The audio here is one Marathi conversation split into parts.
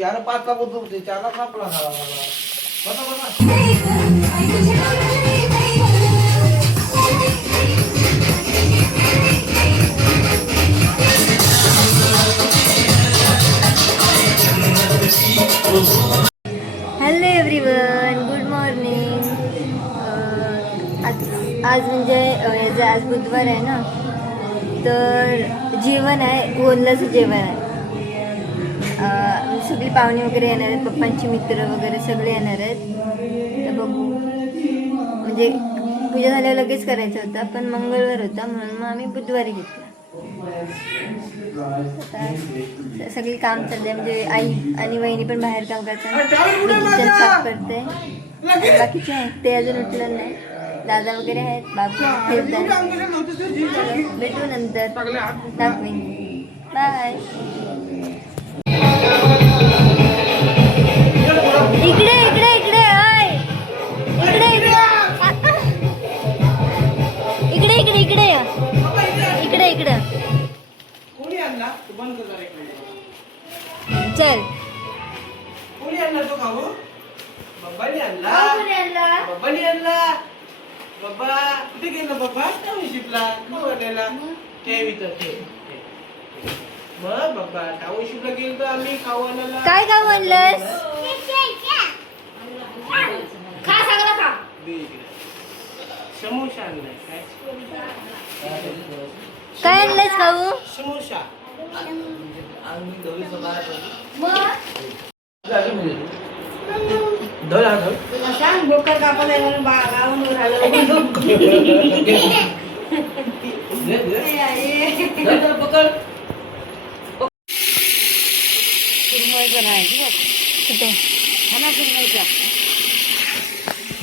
चार पाच ला बोलतो चारला कापला झाला मला बघा बघा. Hello everyone, good morning. आज म्हणजे आज बुधवार आहे ना, तर जेवण आहे, गोंधळाचं जेवण आहे. सगळी पाहुणे वगैरे येणार आहेत, पप्पांची मित्र वगैरे सगळे येणार आहेत. तर बघू, म्हणजे पूजा झाल्यावर लगेच करायचं होता, पण मंगळवार होता म्हणून मग आम्ही बुधवारी घेतला. आता सगळी काम चाललंय, म्हणजे आई आणि वहिनी पण बाहेर काम करतात, किचन साफ करते. बाकीचे आहेत ते अजून उठलं नाही. दादा वगैरे आहेत, बाबू फिरतात. भेटू नंतर, दाखवीन. बाय. इकडे इकडे इकडे ओय, इकडे इकडे इकडे इकडे इकडे इकडे इकडे चल. कोणी आणला तो खाऊ? बाबांनी आणला. बाबांनी आणला. बाबा कुठे गेला बाबा? टाउनशिपला. कोणाला? ठेवीत ठेव. मग बाबा टाउनशिपला गेलो तर आम्ही खाऊ आणायला. काय खाऊ आणलंस? खा सगळं खा. समोसा आणलाय काय? काय आणलंस खाऊ? समोसा. सांग भोकर कापलाय म्हणून गावावर आलं.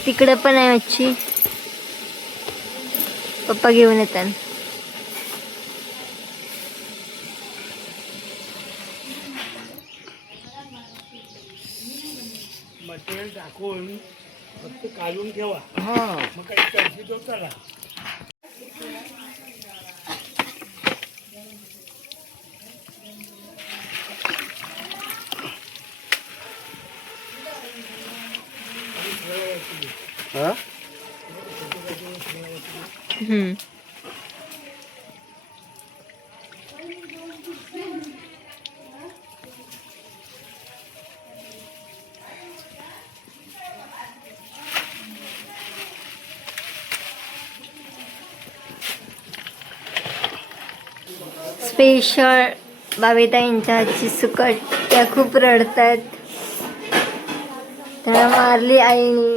तिकडं पण आहे मच्छी, पप्पा घेऊन येतात. मटेरियल टाकून फक्त काढून ठेवा. मग काही करशी तो चला. स्पेशल बाबेताईंच्या हातची सुकट. त्या खूप रडतायत, त्याला मारली आईनी.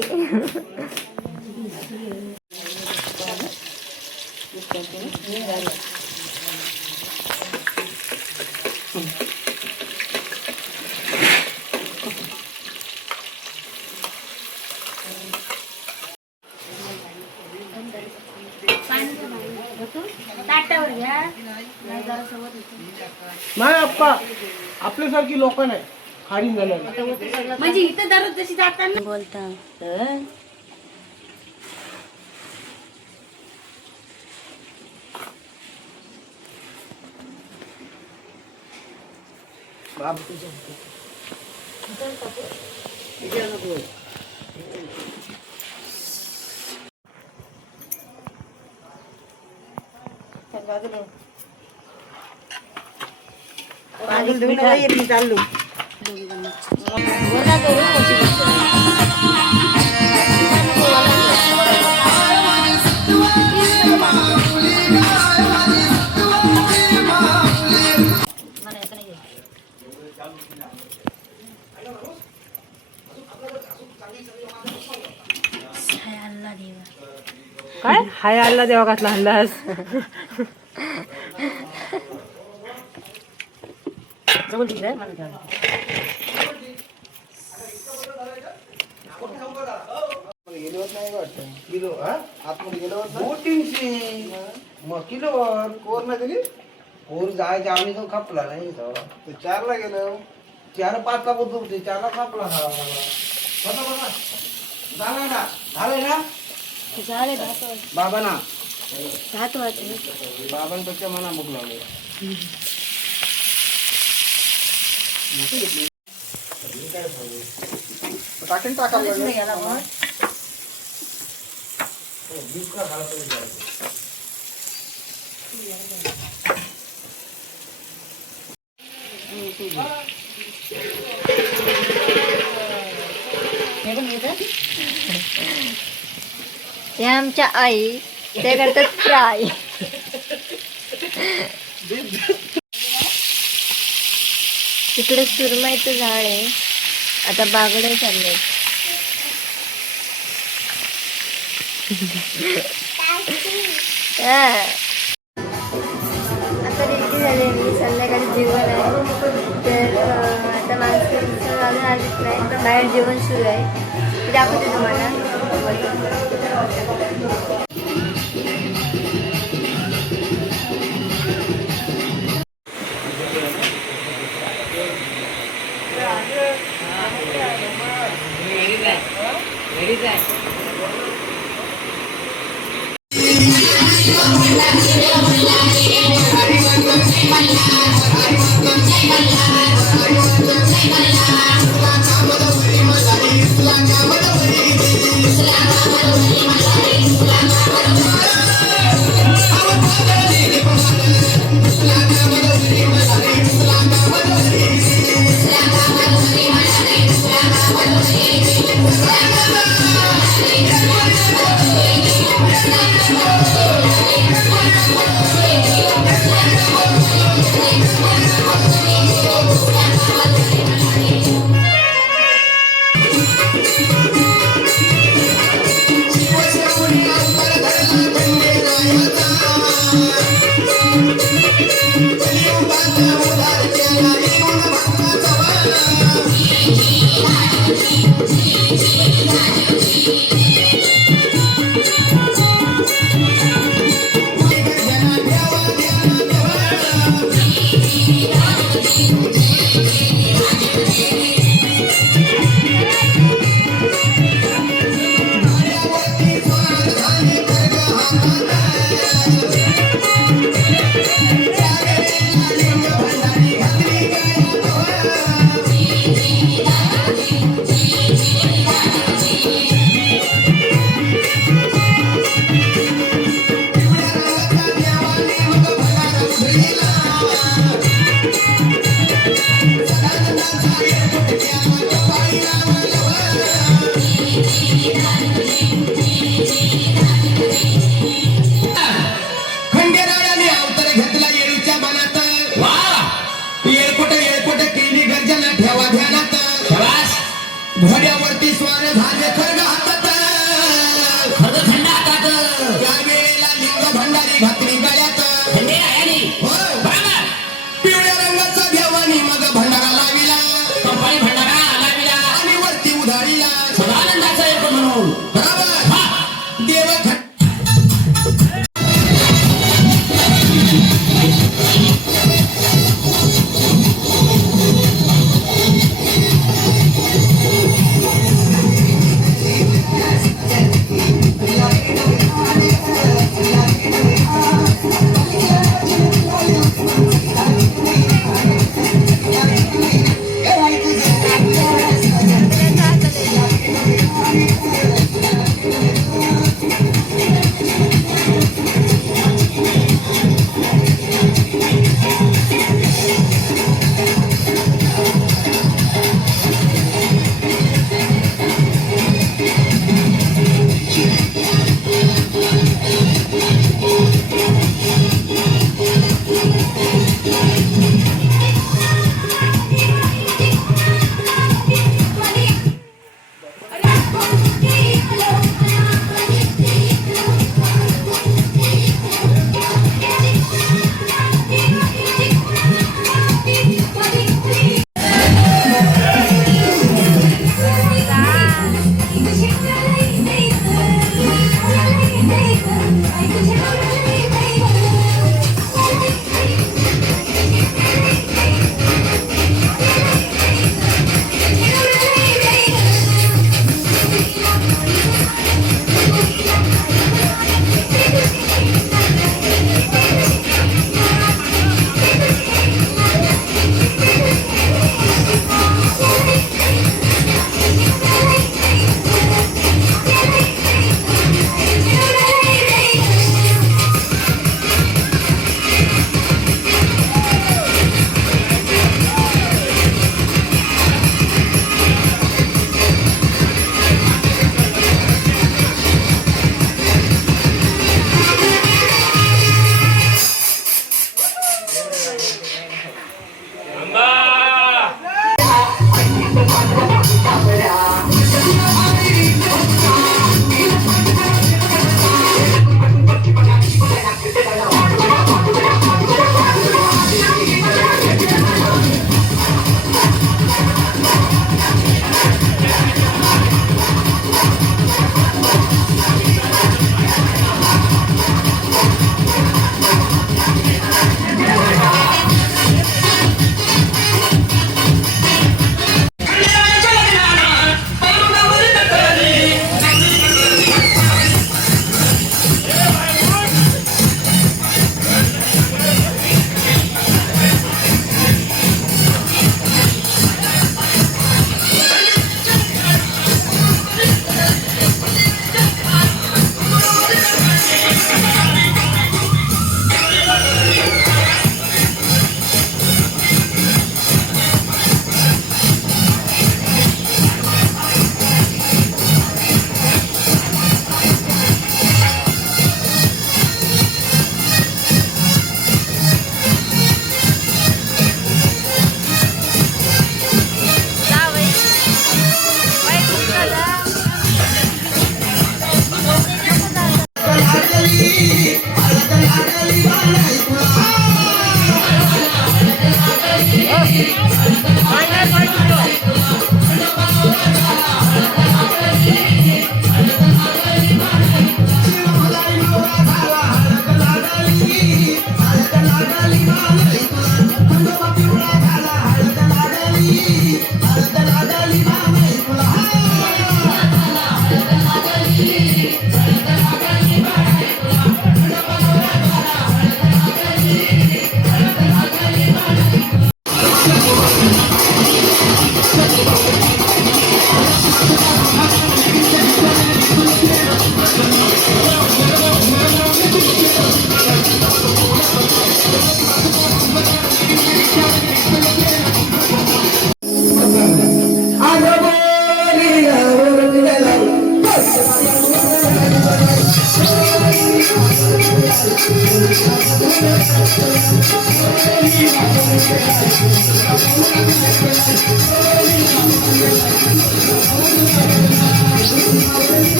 नाही अप्पा, आपल्यासारखी लोक नाही खारीन झालं. म्हणजे इथं दररोज जशी जाताना बोलता चाललो. काय हाय आल्ला देवा घातला हल्लास. जवळ तिकडे किलो आतमध्ये गेलो बोटिंगची मग किलोवर कोर नाही दिली. कोर जायच्या आम्ही तो कापला नाही तो चारला गेलो. चार पाच ला बोलतो चारला कापला झाला मला बघा बघा. झालं ना झालंय ना झाले बाबा ना 7 वाजले. बाबांपेक्षा मना भूक लागली. टाकेन टाकायला लागेल. याला पण. हे पण घेतं? हे आमच्या आई ते करतात फ्राय. तिकडे सुरमईचं झाड आहे. आता बागडे चालले. आता रेडी झाले मी. संध्याकाळी जेवण आहे. तर आता माणसं अजून आलीच नाही. बाहेर जेवण सुरू आहे. ते दाखवते तुम्हाला. Islam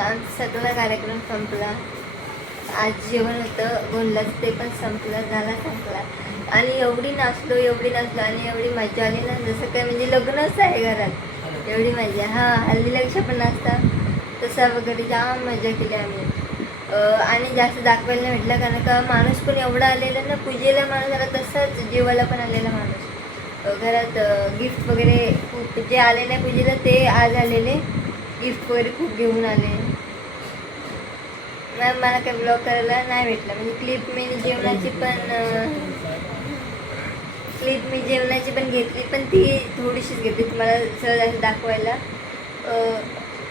आमचा सगळा कार्यक्रम संपला. आज जेवण होतं गोंडलाचं, ते पण संपलं, झाला संपला. आणि एवढी नाचलो आणि एवढी मजा आली ना, जसं काय म्हणजे लग्नच आहे घरात, एवढी मजा. हां, हल्दीला पण नाचता तसा वगैरे जाम मजा केली आम्ही. आणि जास्त दाखवायला नाही भेटलं, कारण का माणूस पण एवढा आलेला ना, पूजेला माणूस आला तसाच जेवायला पण आलेला माणूस. घरात गिफ्ट वगैरे खूप जे आले नाही पूजेला ते आज आलेले, गिफ्ट वगैरे खूप घेऊन आले. मॅम मला काही ब्लॉग करायला नाही भेटलं, म्हणजे क्लिप मी जेवणाची पण घेतली, पण ती थोडीशीच घेतली तुम्हाला सहज दाखवायला.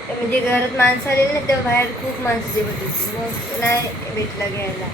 म्हणजे घरात माणसं आलेली ना, तेव्हा बाहेर खूप माणसं जेवत होती, मग नाही भेटलं घ्यायला.